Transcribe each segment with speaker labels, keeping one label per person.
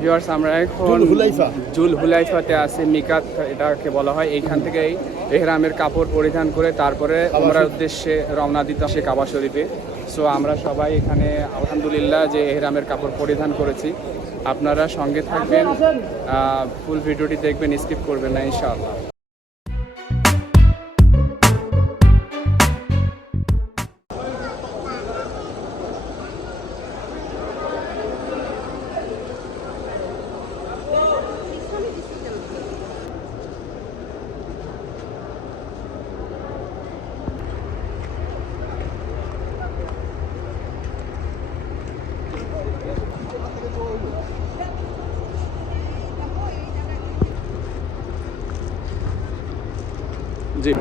Speaker 1: Viewers আমরা এখন
Speaker 2: joule Hulaifa.
Speaker 1: Joule হুলাইফাতে আছি মিকাত এটাকে বলা হয়। এইখান থেকেই এহরামের কাপড় পরিধান করে তারপরে আমরা উদ্দেশ্যে রওনা দিতাম সে কাবা শরীফে। সো আমরা সবাই এখানে আলহামদুলিল্লাহ যে এহরামের কাপড় পরিধান করেছি। আপনারা সঙ্গে থাকবেন। ফুল ভিডিওটি দেখবেন স্কিপ করবেন না ইনশাআল্লাহ। জি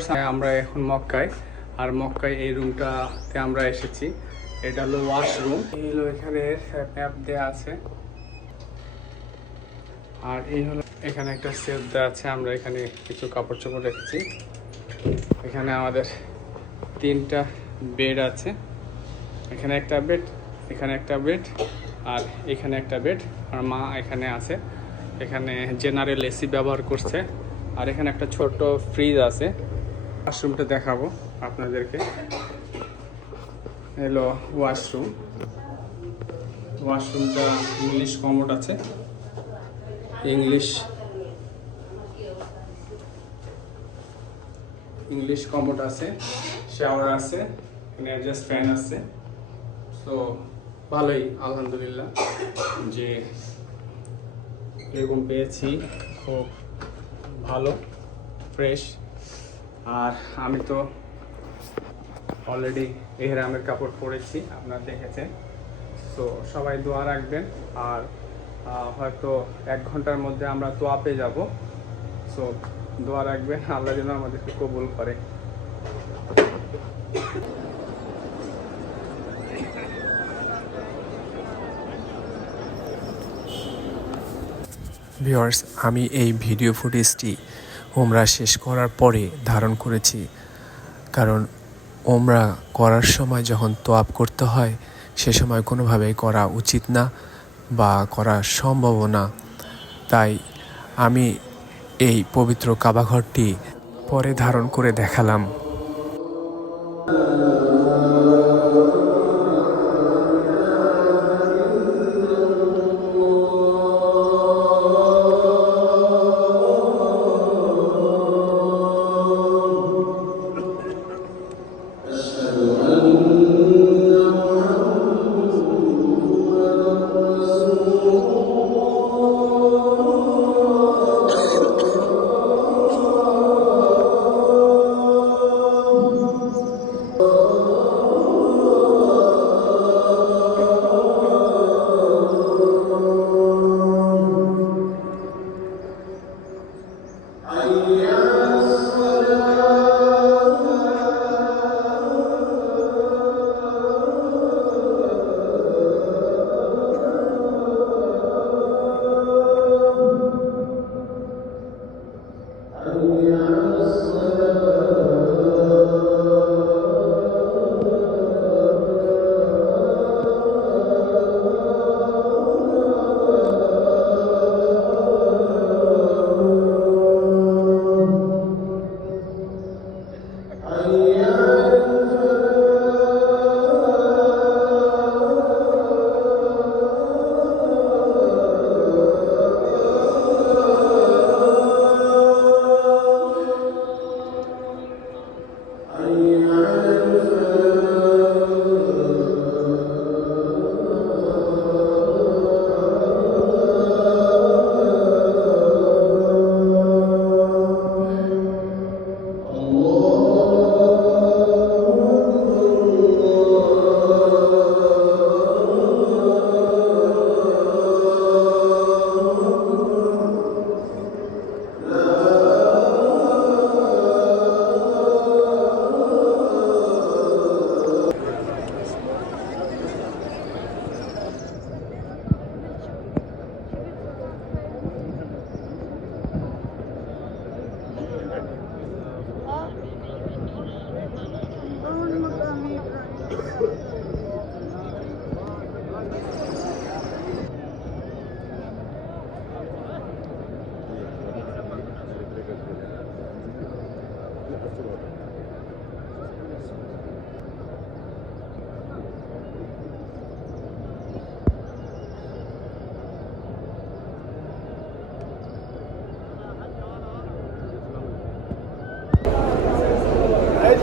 Speaker 1: ভিউয়ার্স আমরা এখন মক্কায়, আর মক্কায় এই রুমটাতে আমরা এসেছি। এটা হলো ওয়াশরুম এই হলো এখানে ম্যাপ দেওয়া আছে। আর এই হলো এখানে একটা সেফ দেওয়া আছে, আমরা এখানে কিছু কাপড় চোপড় রেখেছি। এখানে আমাদের তিনটা বেড আছে। এখানে একটা বেড এখানে একটা বেড আর এখানে একটা বেড আর মা এখানে আছে। এখানে জেনারেল এসি ব্যবহার করছে। আর এখানে একটা ছোট ফ্রিজ আছে। ওয়াশরুমটা দেখাবো আপনাদেরকে। হ্যালো ওয়াশরুম ওয়াশরুমটা ইংলিশ কমোড আছে। ইংলিশ ইংলিশ কমোড আছে। শাওয়ার আছে। অ্যাডজাস্ট ফ্যান আছে। সো ভালোই, আলহামদুলিল্লাহ। যে এরকম পেয়েছি, খুব ভালো ফ্রেশ আর আমি তো অলরেডি এহরামের কাপড় পরেছি, আপনারা দেখেছেন। তো সবাই দোয়া রাখবেন। আর হয়তো এক ঘণ্টার মধ্যে আমরা তোয়াপে যাব। সো দোয়া রাখবেন, আল্লাহ যেন আমাদেরকে কবুল করে।
Speaker 3: ভিউয়ার্স, আমি এই ভিডিও ফুটেজটি ওমরা শেষ করার পরে ধারণ করেছি। কারণ ওমরা করার সময় যখন তোয়াপ করতে হয়, সে সময় কোনোভাবেই করা উচিত না বা করা সম্ভব না। তাই আমি এই পবিত্র কাবাঘরটি পরে ধারণ করে দেখালাম।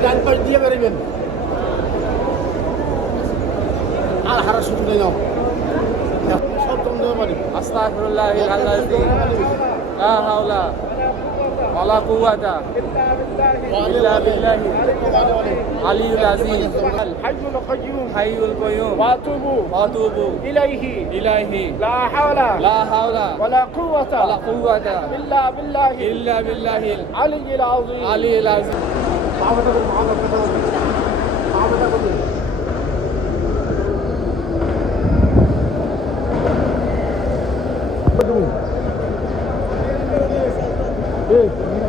Speaker 2: ডান পাশ দিয়ে বেরোবেন হারা শুধু নেই নাও সব বন্ধ হয়ে পারি
Speaker 1: আস্তাগফিরুল্লাহ আল্লাযী লা হাওলা ওয়ালা কুওয়াতা ইল্লা বিল্লাহ আলিয়ুল আযীম
Speaker 2: আল
Speaker 1: হাইয়ুল কাইয়্যুম
Speaker 2: হাইয়ুল
Speaker 1: কাইয়্যুম ওয়াতুবু
Speaker 2: ওয়াতুবু
Speaker 1: ইলাইহি
Speaker 2: ইলাইহি
Speaker 1: লা হাওলা
Speaker 2: লা হাওলা
Speaker 1: ওয়ালা কুওয়াতা
Speaker 2: ওয়ালা কুওয়াতা
Speaker 1: ইল্লা বিল্লাহ
Speaker 2: ইল্লা বিল্লাহ
Speaker 1: আলিয়ুল আযীম
Speaker 4: আলিয়ুল আযীম Yeah.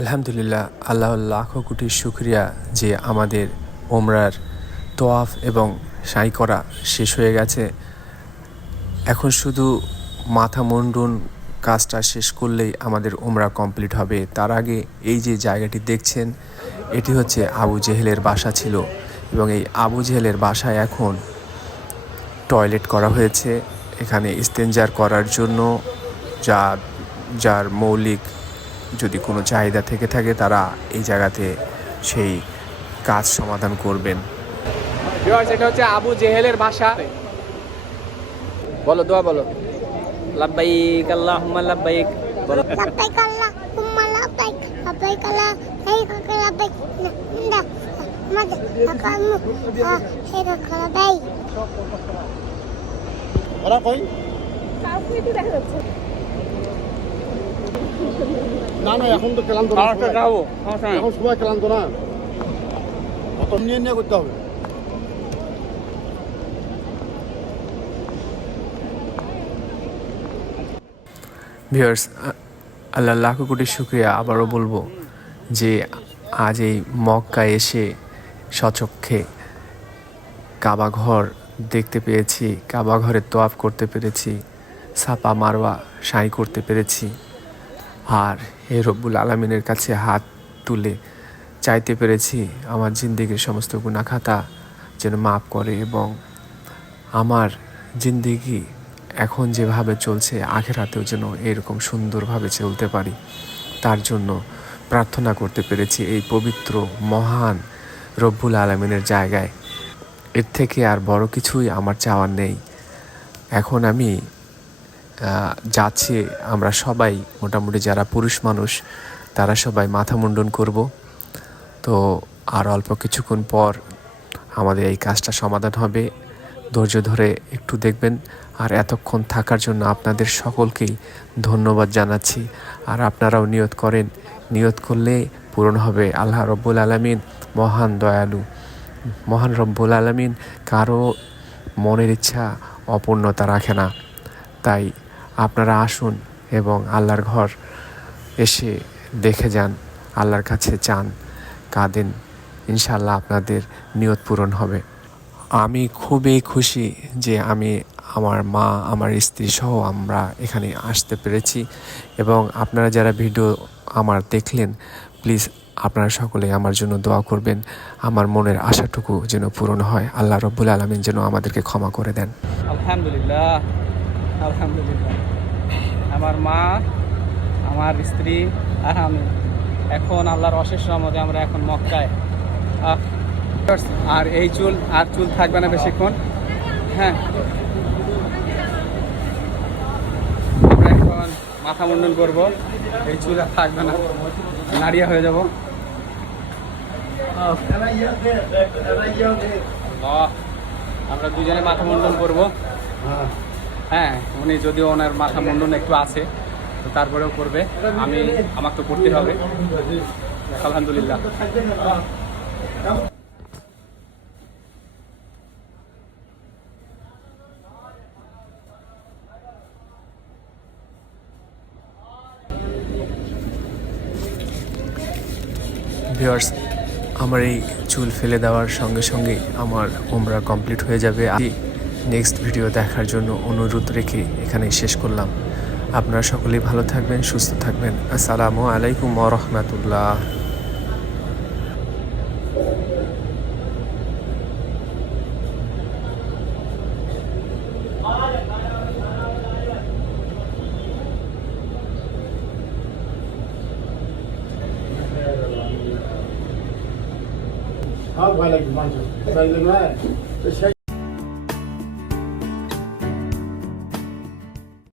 Speaker 3: আলহামদুলিল্লাহ, আল্লাহ লাখো কোটি শুক্রিয়া যে আমাদের ওমরার তোয়াফ এবং সাই করা শেষ হয়ে গেছে। এখন শুধু মাথা মুন্ডুন কাজটা শেষ করলেই আমাদের ওমরা কমপ্লিট হবে। তার আগে এই যে জায়গাটি দেখছেন, এটি হচ্ছে আবু জেহেলের বাসা ছিল এবং এই আবু জেহেলের বাসায় এখন টয়লেট করা হয়েছে। এখানে ইস্তেঞ্জার করার জন্য যা, যার মৌলিক যদি কোনো চাহিদা থেকে থাকে তারা এই জায়গাতে সেই কাজ সমাধান করবেন।
Speaker 1: এটা হচ্ছে আবু জেহেলের ভাষা। বলো দোয়া বলো। লাব্বাইক আল্লাহুম্মা লাব্বাইক। বলো।
Speaker 4: লাব্বাইক আল্লাহুম্মা লাব্বাইক। লাব্বাইক লাব্বাইক লাব্বাইক। না মাদ ওরা কই? কাউকে
Speaker 2: দেখা যাচ্ছে। না না এখন তো ক্লান্ত না। এখন সবাই ক্লান্ত না। অত নিয়ে নিয়ে করতে হবে।
Speaker 3: ভিউয়ার্স আল্লাহ লাখো কোটি শুক্রিয়া। আবারও বলব যে আজ এই মক্কা এসে সচক্ষে কাবা ঘর দেখতে পেয়েছি কাবা ঘরে তোয়াফ করতে পেরেছি সাপা মারওয়া সাই করতে পেরেছি। আর হে রব্বুল আলমিনের কাছে হাত তুলে চাইতে পেরেছি, আমার জিন্দিগির সমস্ত গুণাখাতা যেন মাফ করে এবং আমার জিন্দিগি এখন যেভাবে চলছে, আখেরাতেও যেন এরকম সুন্দরভাবে চলতে পারি। তার জন্য প্রার্থনা করতে পেরেছি এই পবিত্র, মহান রব্বুল আলমিনের জায়গায়। এর থেকে আর বড় কিছুই আমার চাওয়ার নেই। এখন আমি যাচ্ছি, আমরা সবাই, মোটামুটি যারা পুরুষ মানুষ, তারা সবাই মাথা মুন্ডন করব। তো আর অল্প কিছুক্ষণ পর আমাদের এই কাজটা সমাধান হবে। ধৈর্য ধরে একটু দেখবেন। আর এতক্ষণ থাকার জন্য আপনাদের সকলকেই ধন্যবাদ জানাচ্ছি। আর আপনারাও নিয়ত করেন। নিয়ত করলে পূরণ হবে আল্লাহ রব্বুল আলমিন, মহান দয়ালু। মহান রব্বুল আলমিন, কারও মনের ইচ্ছা অপূর্ণতা রাখে না। তাই আপনারা আসুন এবং আল্লাহর ঘর এসে দেখে যান, আল্লাহর কাছে চান। কাঁদেন ইনশাল্লাহ আপনাদের নিয়ত পূরণ হবে। আমি খুবই খুশি যে আমি আমার মা, আমার স্ত্রী সহ আমরা এখানে আসতে পেরেছি এবং আপনারা যারা ভিডিও আমার দেখলেন, প্লিজ আপনারা সকলে আমার জন্য দোয়া করবেন। আমার মনের আশাটুকু যেন পূরণ হয়। আল্লাহ রব্বুল আলমিন যেন আমাদেরকে ক্ষমা করে দেন।
Speaker 1: আলহামদুলিল্লাহ। আলহামদুলিল্লাহ। আমার মা, আমার স্ত্রী আর আমি। এখন আল্লাহর অশেষ রহমতে আমরা এখন মক্কায়। আর এই চুল, আর চুল থাকবে না বেশিক্ষণ। হ্যাঁ। আমরা এখন মাথা মুন্ডন করব। এই চুল আর থাকবে না। নাড়িয়া হয়ে যাব। আমরা দুজনে মাথা মুন্ডন করব। হ্যাঁ। উনি যদিও ওনার মাথা মুন্ডন একটু আছে, তো তারপরেও করবে। আমি, আমাকে তো করতে হবে। আলহামদুলিল্লাহ।
Speaker 3: আমার এই চুল ফেলে দেওয়ার সঙ্গে সঙ্গে আমার ওমরা কমপ্লিট হয়ে যাবে। নেক্সট ভিডিও দেখার জন্য অনুরোধ রেখে এখানেই শেষ করলাম। আপনারা সকলেই ভালো থাকবেন, সুস্থ থাকবেন। আসসালামু আলাইকুম রহমতুল্লাহ।
Speaker 2: আমার ভয় লাগবে মানুষ